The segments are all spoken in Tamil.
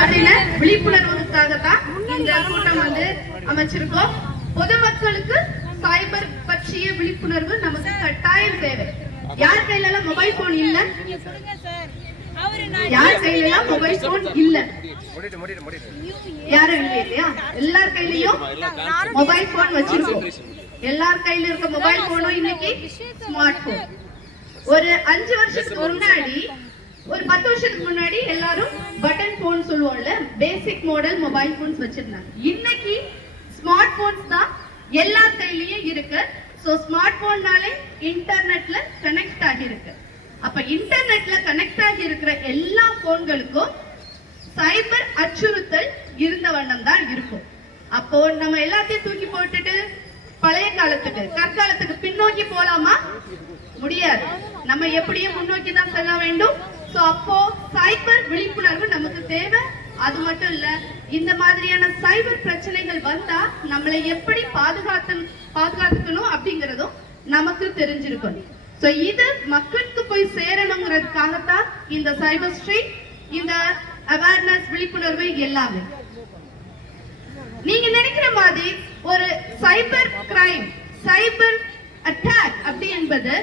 பத்தின விழிப்புணர்வுக்காக தான் இந்த கூட்டம் வந்து அமைச்சிருக்கோம். பொதுமக்களுக்கு சைபர் பற்றிய விழிப்புணர்வு நமக்கு கட்டாயம் தேவை. யார் கையில எல்லாம் மொபைல் போன் இல்ல? யார் கையில எல்லாம் மொபைல் போன் இல்ல? யாரும் இல்லையா? எல்லார் கையிலயும் மொபைல் போன் வச்சிருக்கோம். எல்லார் கையில இருக்க மொபைல் போனும் இன்னைக்கு ஸ்மார்ட் போன். ஒரு 5 வருஷத்துக்கு முன்னாடி, ஒரு 10 வருஷத்துக்கு முன்னாடி எல்லாரும் பட்டன் போன் சொல்லுவோம்ல, பேசிக் மாடல் மொபைல் போன்ஸ் வச்சிருந்தாங்க. இன்னைக்கு ஸ்மார்ட் போன்ஸ் தான் எல்லார் கையிலயும் இருக்கு. சோ ஸ்மார்ட் போன்னாலே இன்டர்நெட்ல கனெக்ட் ஆகி இருக்கு. அப்ப இன்டர்நெட்ல கனெக்ட் ஆகி இருக்கிற எல்லா போன்களுக்கும் சைபர் அச்சுறுத்தல் இருந்த வண்ணம் தான் இருக்கும். அப்போ நம்ம எல்லாத்தையும் தூக்கி போட்டுட்டு பழைய காலத்துக்கு, கற்காலத்துக்கு பின்னோக்கி போலாமா? முடியாது. நம்ம எப்படியும் முன்னோக்கி தான் செல்ல வேண்டும். சோ அப்போ சைபர் விழிப்புணர்வு நமக்கு தேவை. அது மட்டும் இல்ல, இந்த மாதிரியான சைபர் பிரச்சனைகள் வந்தா நம்மளை எப்படி பாதுகாத்துக்கணும் அப்படிங்கறதும் நமக்கு தெரிஞ்சிருக்கணும். சோ இது மக்களுக்கு போய் சேரணுங்கிறதுக்காகத்தான் இந்த சைபர் ஸ்ட்ரீட், இந்த அவேர்னஸ் விழிப்புணர்வு எல்லாமே. நீங்க நினைக்கிற மாதிரி ஒரு சைபர் கிரைம், சைபர் அட்டாக் அப்படி என்பது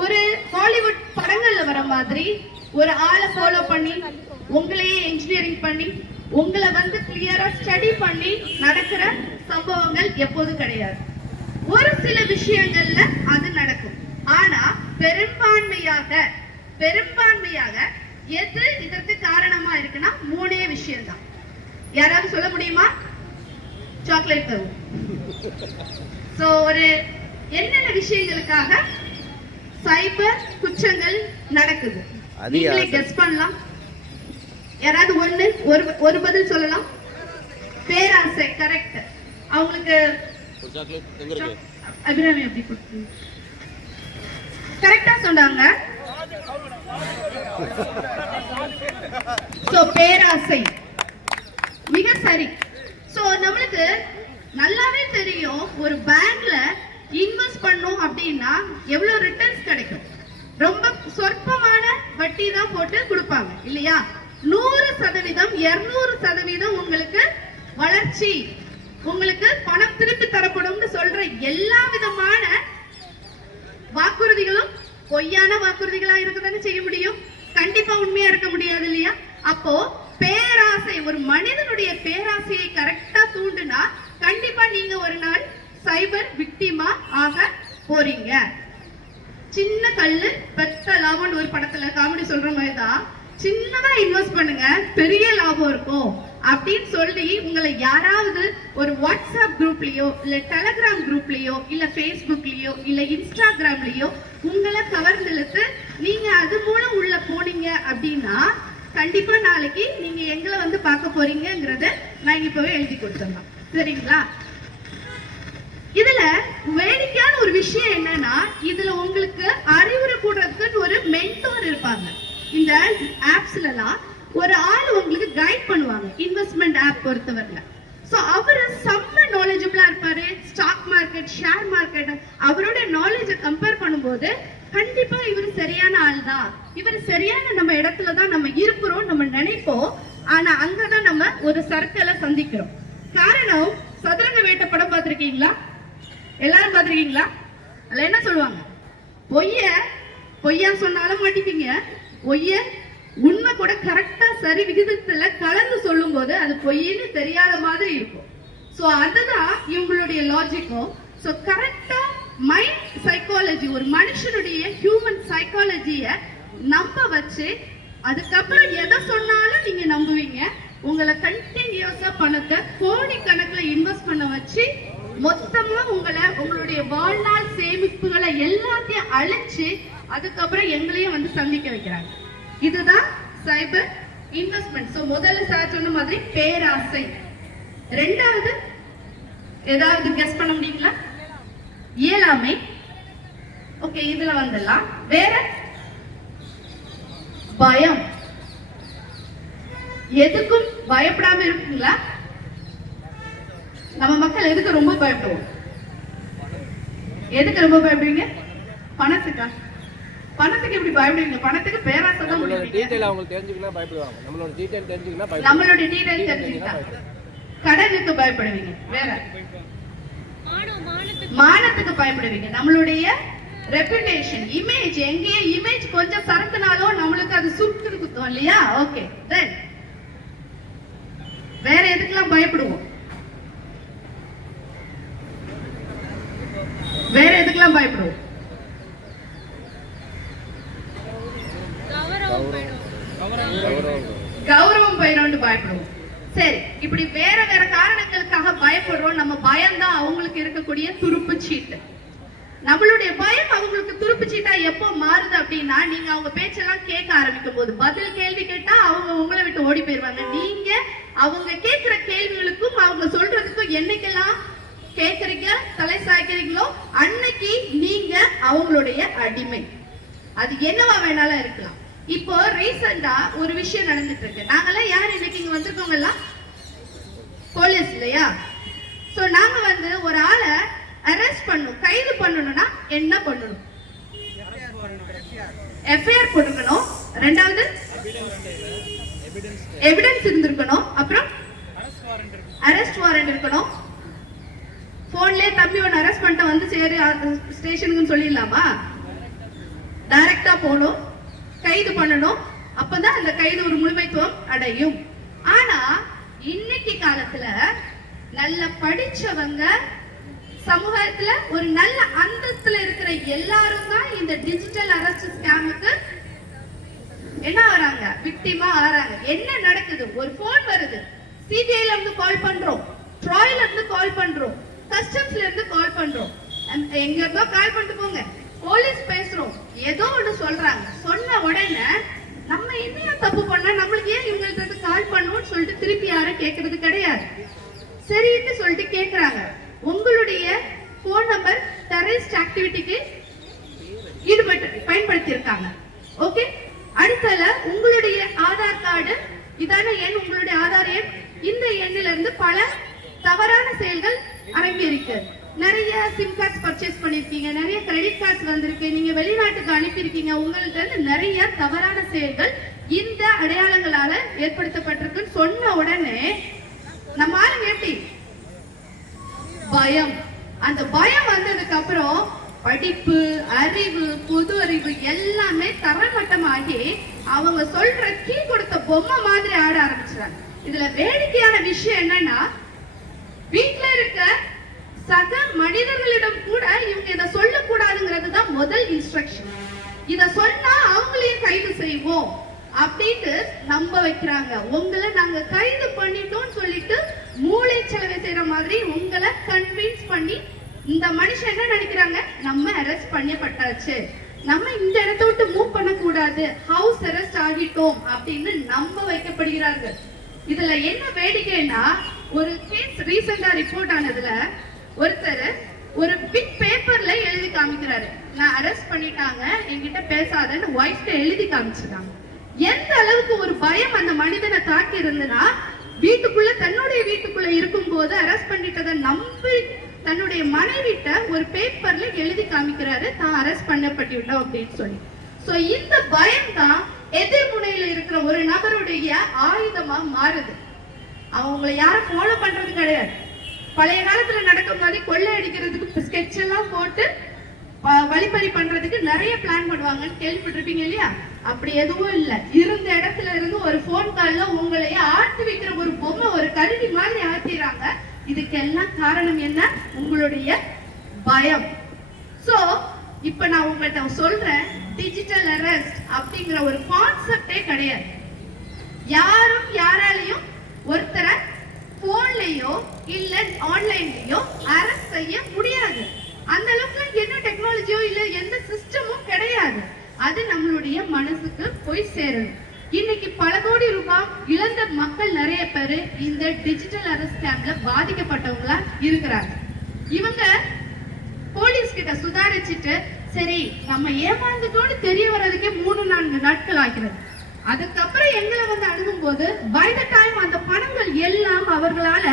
ஒரு ஹாலிவுட் படங்கள்ல வர மாதிரி ஒரு ஆளை ஃபாலோ பண்ணி, உங்களையே இன்ஜினியரிங் பண்ணி, உங்களை வந்து கிளியரா ஸ்டடி பண்ணி நடக்கிற சம்பவங்கள் எப்போதும் கிடையாது. ஒரு சில விஷயங்கள்ல அது நடக்கும். ஆனா பெரும்பான்மையாக எது இதற்கு காரணமா இருக்குன்னா 3 விஷயம் தான். யாராவது சொல்ல முடியுமா? சாக்லேட் தரும். சோ ஒரு என்னென்ன விஷயங்களுக்காக சைபர் குற்றங்கள் நடக்குது? நீங்களே கெஸ் பண்ணலாம். யாராவது ஒரு பதில் சொல்லலாம். பேராசை. கரெக்ட். அவங்களுக்கு அபிராமி எப்படி கொடுத்தீங்க? கரெக்டா சொன்னாங்க. சோ பேராசை மிக சரி. சோ நம்மளுக்கு நல்லாவே தெரியும், ஒரு பேங்க்ல இன்வெஸ்ட் பண்ணோம் அப்படின்னா எவ்வளவு ரிட்டர்ன்ஸ் கிடைக்கும். ரொம்ப சொற்பமான வட்டி தான் போட்டு கொடுப்பாங்க இல்லையா? 100%, 200% உங்களுக்கு வளர்ச்சி, உங்களுக்கு பணம் திருப்பி தரப்படும் சொல்ற எல்லா விதமான வாக்குறுதிகளும் பொய்யான வாக்குறுதிகளா இருக்கதானே செய்ய முடியும். கண்டிப்பா உண்மையா இருக்க முடியாது இல்லையா? அப்போ பேராசை, ஒரு மனிதனுடைய பேராசையை கரெக்டா தூண்டுனா கண்டிப்பா நீங்க ஒரு நாள் சைபர் விக்டிமா ஆக போறீங்க. சின்ன கல்லு பெத்த லாபம்னு ஒரு படத்துல காமெடி சொல்ற மாதிரி தான், சின்னதா இன்வெஸ்ட் பண்ணுங்க பெரிய லாபம் இருக்கும் அப்படின்னு சொல்லி உங்களை யாராவது ஒரு வாட்ஸ்அப் குரூப்லயோ இல்ல டெலிகிராம் குரூப்லயோ இல்ல பேஸ்புக்லயோ இல்ல இன்ஸ்டாகிராம்லயோ உங்களை கவர்ந்தெழுத்து நீங்க அது மூலம் உள்ள போனீங்க அப்படின்னா கண்டிப்பா நாளைக்கு நீங்க எங்களை வந்து பார்க்க போறீங்கிறத நான் இப்பவே எழுதி கொடுத்துடலாம். சரிங்களா? இதுல வேடிக்கையான ஒரு விஷயம் என்னன்னா, இதுல உங்களுக்கு அறிவுரை கூடுறதுக்கு ஒரு மென்டோர் இருப்பாங்க. இந்த ஆப்ஸ்ல எல்லாம் ஒரு ஆள் உங்களுக்கு கைட் பண்ணுவாங்க. இன்வெஸ்ட்மெண்ட் ஆப் பொறுத்தவரையில சோ அவரு செம்ம நாலேஜபிளா இருப்பாரு. ஸ்டாக் மார்க்கெட், ஷேர் மார்க்கெட், அவரோட நாலேஜை கம்பேர் பண்ணும்போது கண்டிப்பா இவரு சரியான ஆள் தான், இவரு சரியான நம்ம இடத்துல தான் நம்ம இருக்கிறோம் நம்ம நினைப்போம். ஆனா அங்கதான் நம்ம ஒரு சர்க்கிளை சந்திக்கிறோம். காரணம், சதுரங்க வேட்டை படம் பார்த்திருக்கீங்களா? எல்லாரும் பார்த்திருக்கீங்களா? அதுல என்ன சொல்லுவாங்க? பொய்யா சொன்னாலும் மாட்டிப்பீங்க, பொய்ய உண்மை கூட கரெக்டா சரி விகிதத்துல கலந்து சொல்லும் போது அது பொய்ன்னு தெரியாத மாதிரி இருக்கும். சோ அதுதான் இவங்களுடைய லாஜிக்கும். சோ கரெக்டா மைண்ட் சைக்காலஜி, ஒரு மனுஷனுடைய ஹியூமன் சைக்காலஜிய நம்ப வச்சு அதுக்கப்புறம் எதை சொன்னாலும் நீங்க நம்புவீங்க. உங்களை கண்டினியூஸா பணத்தை கோடிக்கணக்கில் இன்வெஸ்ட் பண்ண வச்சு மொத்தமா உங்களுடைய வாழ்நாள் சேமிப்புகளை எல்லாத்தையும் அழிச்சு அதுக்கப்புறம் எங்களையும் வந்து சந்திக்க வைக்கிறாங்க. இதுதான் சைபர் இன்வெஸ்ட்மெண்ட். சோ முதல்ல சார் சொன்ன மாதிரி பேராசை. ரெண்டாவது ஏதாவது கெஸ் பண்ண முடியுங்களா? இயலாமை. ஓகே, இதுல வந்துடலாம். வேற பயம். எதுக்கும் பயப்படாம இருக்குங்களா? நம்ம மக்கள் எதுக்கு ரொம்ப பயப்படுவோம்? எதுக்கு ரொம்ப பயப்படுவீங்க? பணத்துக்கா? பணத்துக்கு எப்படி பயப்படுவீங்க? பணத்துக்கு பேராசை தான். நம்மளோட டீடைல் அவங்க தெரிஞ்சுக்கினா பயப்படுவாங்க. நம்மளோட டீடைல் தெரிஞ்சுக்கினா பயப்படுவாங்க. நம்மளோட டீடைல் தெரிஞ்சுக்கிட்டா கடனுக்கு பயப்படுவீங்க. வேற மானத்துக்கு பயப்படுவீங்க. நம்மளுடைய ரெputation, இமேஜ், எங்கேயே இமேஜ் கொஞ்சம் சரக்குனாலும் நம்மளுக்கு அது சுட்டு குத்தும் இல்லையா? ஓகே, தென் வேற எதுக்கெல்லாம் பயப்படுவோம்? வேற எதுக்கெல்லாம் பயப்படுவோம்? கௌரவம் போயிடும்னு பயப்படுவோம். சரி, இப்படி வேற வேற காரணங்களுக்காக பயப்படுறோம். நம்ம பயம்தான் அவங்களுக்கு இருக்கக்கூடிய துருப்பு சீட்டு. நம்மளுடைய பயம் அவங்களுக்கு துருப்பு சீட்டா எப்போ மாறுது அப்படின்னா, நீங்க அவங்க பேச்செல்லாம் கேட்க ஆரம்பிக்கும் போது, பதில் கேள்வி கேட்டா அவங்க உங்களை விட்டு ஓடி போயிருவாங்க. நீங்க அவங்க கேட்கிற கேள்விகளுக்கும் அவங்க சொல்றதுக்கும் என்னைக்கெல்லாம் கேட்கறீங்க, தலை சாய்க்கிறீங்களோ அன்னைக்கு நீங்க அவங்களுடைய அடிமை. அது என்னவா வேணாலும் இருக்கலாம். இப்போ ரீசெண்டா ஒரு விஷயம் நடந்துட்டு இருக்கு. நாங்கெல்லாம் யார் இன்னைக்கு இங்க வந்திருக்கோங்க எல்லாம் போலீஸ் இல்லையா? சோ நாங்க வந்து ஒரு ஆளை அரெஸ்ட் பண்ணணும், கைது பண்ணணும்னா என்ன பண்ணணும்? எஃப்ஐஆர் போட்டுக்கணும். ரெண்டாவது எவிடன்ஸ் இருந்திருக்கணும். அப்புறம் அரெஸ்ட் வாரண்ட் இருக்கணும். போன்லயே தம்பி ஒன்னு அரெஸ்ட் பண்ணிட்டு வந்து சரி ஸ்டேஷனுக்கு சொல்லிடலாமா? டைரக்டா போகணும், கைது பண்ணணும். அப்பதான் அந்த கைது ஒரு முழுமைத்துவம் அடையும். ஆனா இன்னைக்கு காலத்துல நல்ல படிச்சவங்க, சமூகத்துல ஒரு நல்ல அந்தஸ்துல இருக்கிற எல்லாரும் தான் இந்த டிஜிட்டல் அரெஸ்ட் ஸ்கேமுக்கு என்ன வராங்க, விக்டிமா ஆறாங்க. என்ன நடக்குது? ஒரு போன் வருது, சிபிஐல இருந்து கால் பண்றோம், ட்ராய்ல இருந்து கால் பண்றோம், கஸ்டம்ஸ்ல இருந்து கால் பண்றோம், எங்க இருந்தோ கால் பண்ணிட்டு போங்க, போலீஸ் பேசுறோம், ஏதோ ஒண்ணு சொல்றாங்க. சொன்ன உடனே நம்ம என்ன தப்பு பண்ணா நம்மளுக்கு ஏன் இவங்களுக்கு கால் பண்ணுவோம்னு சொல்லிட்டு திருப்பி யாரும் கேட்கறது கிடையாது. சரின்னு சொல்லிட்டு கேட்கறாங்க. உங்களுடைய போன் நம்பர் டெரரிஸ்ட் ஆக்டிவிட்டிக்கு பயன்படுத்தி இருக்காங்க. ஓகே, அடுத்தல உங்களுடைய ஆதார் கார்டு இதான எண், உங்களுடைய ஆதார் எண், இந்த எண்ணில இருந்து பல தவறான செயல்கள் அரங்கி இருக்கு. நிறைய சிம் கார்ட்ஸ் பர்ச்சேஸ் பண்ணிருக்கீங்க, நிறைய கிரெடிட் கார்ட்ஸ் வந்திருக்கு, நீங்க வெளிநாட்டுக்கு அனுப்பியிருக்கீங்க. உங்கள்ட்ட இருந்து நிறைய தவறான செயல்கள் இந்த அடையாளங்களால ஏற்படுத்தப்பட்டிருக்குன்னு சொன்ன உடனே நம்ம ஆளுங்க எப்படி பயம், அந்த பயம் வந்ததுக்கு அப்புறம் படிப்பு, அறிவு, பொது அறிவு எல்லாமே தரமட்டமாகி அவங்க சொல்ற கீ கொடுத்த பொம்மை மாதிரி ஆட ஆரம்பிச்சாங்க. இதுல வேடிக்கையான விஷயம் என்னன்னா, வீட்டுல இருக்க சக மனிதர்களிடம் கூட இவங்க இதை சொல்லக்கூடாதுங்கிறது தான் முதல் இன்ஸ்ட்ரக்ஷன். இத சொன்னா அவங்களையும் கைது செய்வோம் அப்படின்னு நம்ப வைக்கிறாங்க. உங்களை நாங்க கைது பண்ணிட்டோம்னு சொல்லிட்டு மூளை செலவை செய்யற மாதிரி உங்களை கன்வின்ஸ் பண்ணி, இந்த மனுஷன் என்ன நினைக்கிறாங்க, நம்ம அரெஸ்ட் பண்ணப்பட்டாச்சு, நம்ம இந்த இடத்தை விட்டு மூவ் பண்ண கூடாது, ஹவுஸ் அரெஸ்ட் ஆகிட்டோம் அப்படின்னு நம்ப வைக்கப்படுகிறார்கள். இதுல என்ன வேடிக்கைன்னா, ஒரு கேஸ் ரீசெண்டா ரிப்போர்ட் ஆனதுல ஒருத்தர் ஒரு பிக் பேப்பர்ல எழுதி காமிக்கிறாரு, நான் அரெஸ்ட் பண்ணிட்டாங்க, என்கிட்ட பேசாதன்னு ஒய்ஃப்ட எழுதி காமிச்சிட்டாங்க. எந்த அளவுக்கு ஒரு பயம் அந்த மனிதனை தாக்கி இருந்துன்னா, வீட்டுக்குள்ள தன்னுடைய வீட்டுக்குள்ள இருக்கும் போது அரெஸ்ட் பண்ணிட்டதை நம்பி தன்னுடைய மனைவிட்ட ஒரு பேப்பர்ல எழுதி காமிக்கிறாரு, தான் அரெஸ்ட் பண்ணப்பட்டுவிட்டோம் அப்படின்னு சொல்லி. சோ இந்த பயம் தான் எதிர்முனையில இருக்கிற ஒரு நபருடைய ஆயுதமா மாறுது. அவங்களை யாரும் ஃபாலோ பண்றது கிடையாது. பழைய காலத்துல நடக்கும் மாதிரி கொள்ளை அடிக்கிறதுக்கு ஸ்கெட்ச் எல்லாம் போட்டு வழிப்பறி பண்றதுக்கு நிறைய பிளான் பண்ணுவாங்கன்னு கேள்விப்பட்டிருப்பீங்க இல்லையா? அப்படி எதுவும் இல்ல. இருந்த இடத்துல இருந்து ஒரு போன் கால்ல உங்களைய ஆட்டி வைக்கிற ஒரு பொம்மை, ஒரு கருவி மாதிரி ஆட்டிடுறாங்க. இதுக்கெல்லாம் காரணம் என்ன? உங்களுடைய பயம். சோ இப்ப நான் உங்கள்கிட்ட சொல்றேன், டிஜிட்டல் அரெஸ்ட் அப்படிங்கிற ஒரு கான்செப்டே கிடையாது. யாரும் யாராலையும் ஒருத்தரை போன்லயோ இல்ல ஆன்லைன்லயோ அரெஸ்ட் செய்ய முடியாது. அந்த அளவுக்கு என்ன டெக்னாலஜியோ இல்ல எந்த சிஸ்டமும் கிடையாது. அது நம்மளுடைய மனசுக்கு போய் சேரணும். இன்னைக்கு பல கோடி ரூபாய் இழந்த மக்கள் நிறைய பேரு இந்த டிஜிட்டல் அரெஸ்ட் ஸ்கேம்ல பாதிக்கப்பட்டவங்களா இருக்கிறாங்க. இவங்க போலீஸ் கிட்ட சுதாரிச்சுட்டு, சரி நம்ம ஏமாந்துட்டோன்னு தெரிய வர்றதுக்கே 3-4 நாட்கள் ஆகிறது. அதுக்கப்புறம் எங்களை வந்து அணுகும் போது பை த டைம் அந்த பணங்கள் எல்லாம் அவர்களால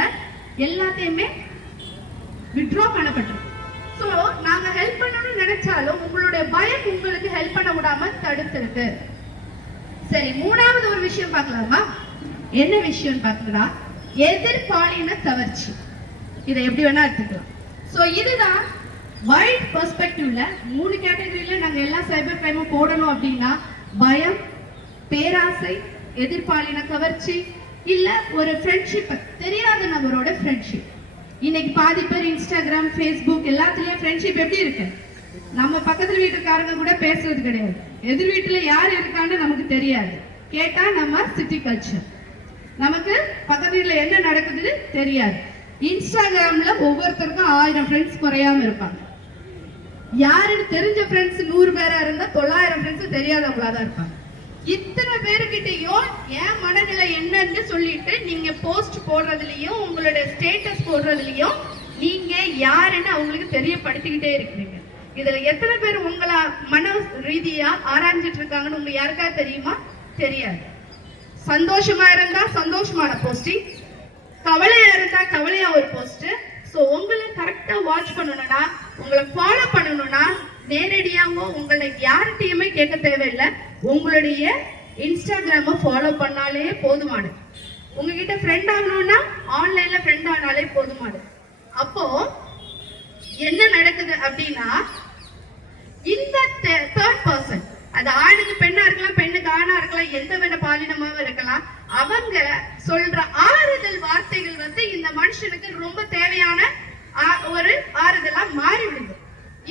எல்லாத்தையுமே வித்ட்ரா பண்ணப்பட்டிருக்கு. சோ நாங்க ஹெல்ப் பண்ணணும்னு நினைச்சாலும் உங்களுடைய பயம் உங்களுக்கு ஹெல்ப் பண்ண விடாம தடுத்துருக்கு. சரி, மூணாவது ஒரு விஷயம் பார்க்கலாமா? என்ன விஷயம் பார்க்கலாம், எதிர்பாலின கவர்ச்சி. இதை எப்படி வேணா எடுத்துக்கலாம். சோ இதுதான் வைட் பெர்ஸ்பெக்டிவ்ல 3 கேட்டகரியில நாங்க எல்லா சைபர் கிரைமும் போடணும் அப்படின்னா, பயம், பேராசை, எதிர்பாலின கவர்ச்சி, இல்ல ஒரு ஃப்ரெண்ட்ஷிப், தெரியாத நபரோட ஃப்ரெண்ட்ஷிப். இன்னைக்கு பாதி பேர் இன்ஸ்டாகிராம், ஃபேஸ்புக் எல்லாத்துலயும் ஃப்ரெண்ட்ஷிப் எப்படி இருக்கு? நம்ம பக்கத்துல வீட்டுக்காரங்க கூட பேசுறது கிடையாது. எதிர் வீட்டுல யார் இருக்கான்னு நமக்கு தெரியாது. கேட்டா நம்ம சிட்டி கல்ச்சர், நமக்கு பக்கத்து வீட்டுல என்ன நடக்குதுன்னு தெரியாது. இன்ஸ்டாகிராம்ல ஒவ்வொருத்தருக்கும் 1000 ஃப்ரெண்ட்ஸ் குறையாம இருப்பாங்க. யாருன்னு தெரிஞ்ச ஃப்ரெண்ட்ஸ் 100 பேரா இருந்தா 900 ஃப்ரெண்ட்ஸ் தெரியாதவங்களா தான் இருப்பாங்க. இத்தனை பேருக்கிட்டையும் என் மனநிலை என்னன்னு சொல்லிட்டு நீங்க போஸ்ட் போடுறதுலயும் உங்களுடைய ஸ்டேட்டஸ் போடுறதுலயும் நீங்க யாருன்னு அவங்களுக்கு தெரியப்படுத்திக்கிட்டே இருக்கிறீங்க. இதுல எத்தனை பேர் உங்களை மன ரீதியா ஆராய்ஞ்சிட்டு இருக்காங்கன்னு உங்களுக்கு யாருக்காவது தெரியுமா? தெரியாது. சந்தோஷமா இருந்தா சந்தோஷமான போஸ்டிங், கவலையா இருந்தா கவலையா ஒரு போஸ்ட். சோ உங்களை கரெக்டா வாட்ச் பண்ணணும்னா, உங்களை ஃபாலோ பண்ணணும்னா நேரடியாவோ உங்களை யார்கிட்டயுமே கேட்க தேவையில்லை. உங்களுடைய இன்ஸ்டாகிராம ஃபாலோ பண்ணாலே போதுமானது. உங்ககிட்ட ஃப்ரெண்ட் ஆகணும்னா ஆன்லைன்ல ஃப்ரெண்ட் ஆனாலே போதுமானது. அப்போ என்ன நடக்குது அப்படின்னா, இந்த தேர்ட் பர்சன், அது ஆணுக்கு பெண்ணா இருக்கலாம், பெண்ணுக்கு ஆணா இருக்கலாம், எந்த வித பாலினமாவும் இருக்கலாம், அவங்க சொல்ற ஆறுதல் வார்த்தைகள் வந்து இந்த மனுஷனுக்கு ரொம்ப தேவையான ஒரு ஆறுதலா மாறிவிடுது.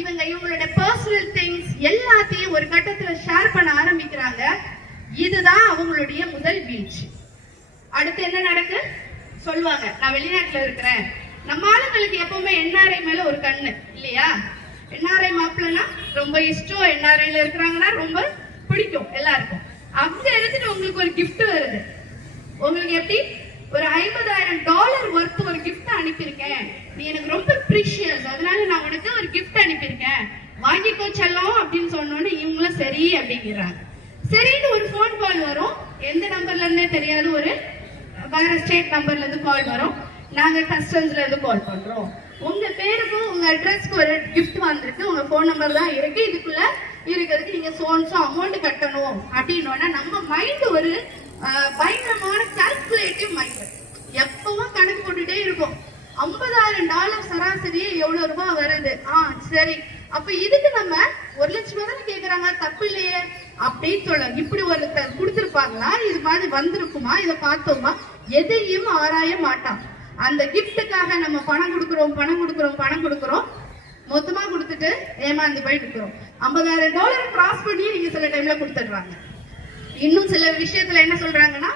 இவங்களுடைய பர்சனல் திங்ஸ் எல்லாத்தையும் ஒரு கட்டத்துல ஷேர் பண்ண ஆரம்பிக்கிறாங்க. இதுதான் அவங்களுடைய முதல் வீழ்ச்சி. அடுத்து என்ன நடக்கு சொல்லுவாங்க, நான் வெளிநாட்டுல இருக்கிறேன். நம்ம ஆளுங்களுக்கு எப்பவுமே என்ஆர்ஐ மேல ஒரு கண்ணு இல்லையா? என்ஆர்ஐ மாப்பிள்ளனா ரொம்ப இஷ்டம், என்ஆர்ஐல இருக்கிறாங்கன்னா ரொம்ப பிடிக்கும் எல்லாருக்கும். அங்க எடுத்துட்டு உங்களுக்கு ஒரு கிஃப்ட் வருது. உங்களுக்கு எப்படி ஒரு $50,000 ஒர்த் ஒரு கிஃப்ட் அனுப்பியிருக்கேன், நீ எனக்கு ரொம்ப ப்ரீஷியஸ், அதனால நான் உனக்கு ஒரு கிஃப்ட் அனுப்பியிருக்கேன், வாங்கிக்கோ செல்லம் அப்படின்னு சொன்னோன்னு இவங்களும் சரி அப்படிங்கிறாங்க. சரின்னு ஒரு போன் கால் வரும். எந்த நம்பர்ல இருந்தே தெரியாது, ஒரு வேற ஸ்டேட் நம்பர்ல இருந்து கால் வரும். நாங்க கஸ்டம்ஸ்ல இருந்து கால் பண்றோம், உங்க பேருக்கும் உங்க அட்ரஸ்க்கு ஒரு கிஃப்ட் வந்திருக்கு, உங்க போன் நம்பர் தான் இருக்கு, இதுக்குள்ள இருக்கிறதுக்கு நீங்க சோன்ஸோ அமௌண்ட் கட்டணும் அப்படின்னு நம்ம மைண்ட் ஒரு பயங்கரமான கால்குலேட்டிவ் மைண்ட். எப்பவும் கணக்கு போட்டுட்டே இருக்கும். $50,000 சராசரியே எவ்வளவு ரூபாய் வருது, சரி அப்ப இதுக்கு நம்ம 1 லட்சம் ரூபாய் தானே கேக்குறாங்க, தப்பு இல்லையே அப்படின்னு சொல்ல. இப்படி ஒரு கொடுத்திருப்பாங்களா, இது மாதிரி வந்திருக்குமா, இதை பார்த்தோமா, எதையும் ஆராய மாட்டான். அந்த கிஃப்டுக்காக நம்ம பணம் கொடுக்கிறோம், மொத்தமா கொடுத்துட்டு ஏமாந்து போய் இருக்கிறோம். $50,000 கிராஸ் பண்ணி நீங்க சில டைம்ல கொடுத்துடுறாங்க. இன்னும் சில விஷயத்துல என்ன சொல்றாங்கன்னா,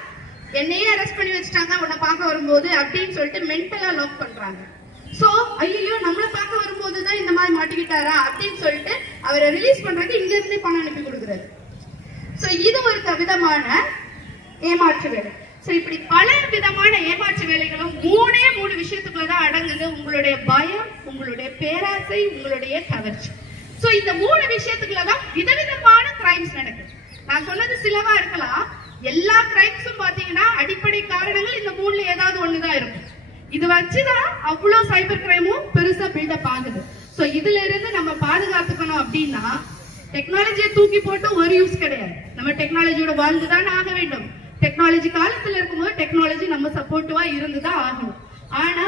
என்னையே அரெஸ்ட் பண்ணி வச்சுட்டாங்க உன்னை பார்க்க வரும்போது அப்படின்னு சொல்லிட்டு மென்டலா லாக் பண்றாங்க. சோ ஐயோ நம்மள பார்க்க வரும்போதுதான் இந்த மாதிரி மாட்டிக்கிட்டாரா அப்படின்னு சொல்லிட்டு அவரை ரிலீஸ் பண்றதுக்கு இங்க இருந்தே பணம் அனுப்பி கொடுக்குறது. சோ இது ஒரு விதமான ஏமாற்று வேலை. சோ இப்படி பல விதமான ஏமாற்று வேலைகளும் 3 விஷயத்துக்குள்ளதான் அடங்குது. உங்களுடைய பயம், உங்களுடைய பேராசை, உங்களுடைய கவர்ச்சி. சோ இந்த 3 விஷயத்துக்குள்ளதான் விதவிதமான கிரைம்ஸ் நடக்குது. நான் சொன்னது சிலவா இருக்கலாம். எல்லா கிரைம்ஸும் பாத்தீங்கன்னா அடிப்படை காரணங்கள் இந்த 3ல ஏதாவது ஒண்ணுதான் இருக்கும். இது வச்சுதான் அவ்வளவு சைபர் கிரைமும் பெருசா பில்டப் ஆகுது. சோ இதுல இருந்து நம்ம பாதுகாத்துக்கணும் அப்படின்னா, டெக்னாலஜியை தூக்கி போட்டு ஒரு யூஸ் கிடையாது. நம்ம டெக்னாலஜியோட வாழ்ந்துதான் ஆக வேண்டும். டெக்னாலஜி காலத்துல இருக்கும்போது டெக்னாலஜி நம்ம சப்போர்ட்டிவா இருந்துதான் ஆகணும். ஆனா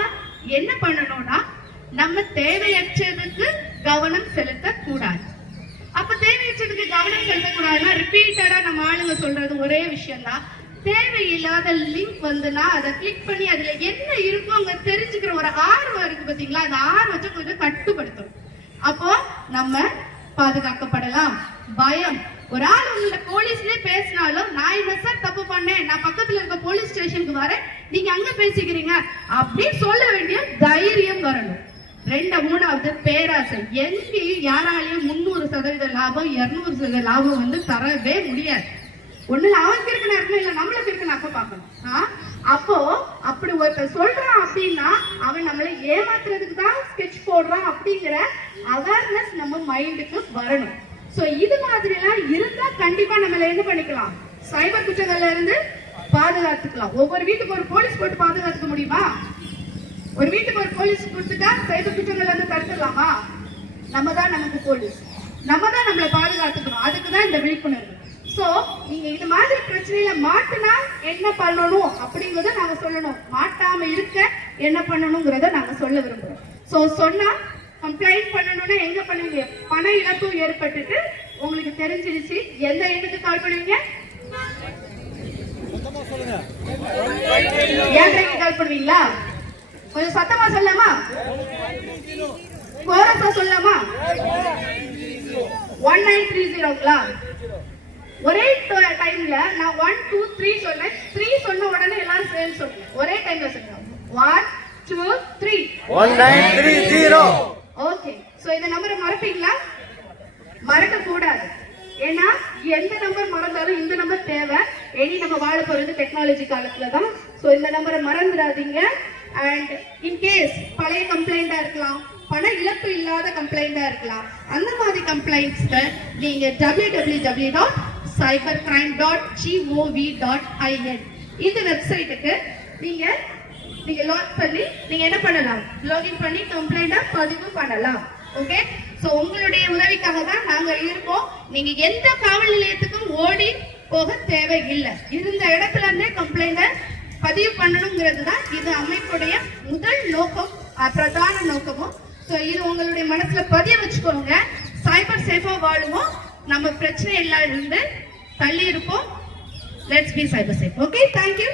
என்ன பண்ணணும்னா, நம்ம தேவையற்றதுக்கு கவனம் செலுத்த கூடாது. அப்ப தேவையற்றதுக்கு கவனம் செலுத்தக்கூடாதுன்னா, ரிப்பீட்டடா நம்ம ஆளுங்க சொல்றது ஒரே விஷயம் தான், தேவையில்லாத லிங்க் வந்துன்னா அதை கிளிக் பண்ணி அதுல என்ன இருக்கும் அங்க தெரிஞ்சுக்கிற ஒரு ஆர்வம் இருக்கு பாத்தீங்களா, அந்த ஆர்வத்தை கொஞ்சம் கட்டுப்படுத்தணும். அப்போ நம்ம பாதுகாக்கப்படலாம். பயம், ஒரு ஆள் உங்களோட போலீஸ்லயே பேசினாலும் நான் என்ன சார் தப்பு பண்ணேன், நான் பக்கத்துல இருக்க போலீஸ் ஸ்டேஷனுக்கு வரேன், நீங்க அங்க பேசிக்கிறீங்க அப்படின்னு சொல்ல வேண்டிய தைரியம் வரணும். 3வது பேராசை. எங்கேயும் யாராலையும் 300% லாபம் 200% லாபம் வந்து தரவே முடியாது. ஒண்ணு அவனுக்கு இருக்கு நேரத்துல, இல்ல நம்மளுக்கு இருக்கு அப்ப பாக்கணும். அப்போ அப்படி ஒருத்தர் சொல்றான் அப்படின்னா அவன் நம்மளை ஏமாத்துறதுக்கு தான் ஸ்கெட்ச் போடுறான் அப்படிங்கிற அவேர்னஸ் நம்ம மைண்டுக்கு வரணும். சோ இது மாதிரி எல்லாம் இருந்தா கண்டிப்பா நம்மள என்ன பண்ணிக்கலாம், சைபர் குற்றங்கள்ல இருந்து பாதுகாத்துக்கலாம். ஒவ்வொரு வீட்டுக்கு ஒரு போலீஸ் போட்டு பாதுகாத்துக்க முடியுமா? ஒரு வீட்டுக்கு ஒரு போலீஸ் கொடுத்துட்டா சைபர் குற்றங்கள்ல இருந்து தடுத்துடலாமா? நம்ம தான் நமக்கு போலீஸ், நம்ம தான் நம்மளை பாதுகாத்துக்கணும். அதுக்கு தான் இந்த விழிப்புணர்வு. சோ நீங்க இது மாதிரி பிரச்சனையில மாட்டுனா என்ன பண்ணணும் அப்படிங்கறத நாங்க சொல்லணும், மாட்டாம இருக்க என்ன பண்ணணுங்கிறத நாங்க சொல்ல விரும்புறோம். சோ சொன்னா கம்ப்ளைண்ட் பண்ணணும்னா எங்க பண்ணுவீங்க? பண இழப்பு ஏற்பட்டுட்டு உங்களுக்கு தெரிஞ்சிருச்சு, எந்த எண்ணுக்கு கால் பண்ணுவீங்க? ஏன் கால் பண்ணுவீங்களா? கொஞ்சம் சத்தமா சொல்லலாமா? கோரஸா சொல்லலாமா? 1930ங்களா? ஒரே டைம்ல நான் 1 2 3 சொன்னேன். 3 சொன்ன உடனே எல்லாரும் சேர்ந்து சொல்லுங்க. ஒரே டைம்ல சொல்லுங்க. 1 2 3 1930. ஓகே. சோ இந்த நம்பரை மறப்பீங்களா? மறக்க கூடாது. ஏன்னா எந்த நம்பர் மறந்தாலும் இந்த நம்பர் தேவை. இனி நம்ம வாழ போறது டெக்னாலஜி காலத்துல தான். சோ இந்த நம்பரை மறந்துடாதீங்க. அண்ட் இன்கேஸ் பழைய கம்ப்ளைண்டா இருக்கலாம், பண இழப்பு இல்லாத கம்ப்ளைண்டா இருக்கலாம், அந்த மாதிரி கம்ப்ளைண்ட்ஸ்க்கு நீங்க www.cybercrime.gov.in இந்த வெப்சைட்டுக்கு நீங்க லாக் பண்ணி நீங்க என்ன பண்ணலாம்? லாகின் பண்ணி கம்ப்ளைண்டா பதிவு பண்ணலாம். ஓகே. சோ உங்களுடைய உதவிக்காக தான் நாங்க இருக்கோம். நீங்க எந்த காவல் நிலையத்துக்கும் ஓடி போக தேவையில்லை. இருந்த இடத்துல இருந்தே கம்ப்ளைண்ட பதிவு பண்ணணுங்கிறது தான் இது அமைப்புடைய முதல் நோக்கம், பிரதான நோக்கமும். சோ இது உங்களுடைய மனசுல பதிய வச்சுக்கோங்க. சைபர் சேஃபா வாழுவோம், நம்ம பிரச்சனை எல்லாம் இருந்து தள்ளி இருப்போம். Let's be cyber safe. Okay, thank you.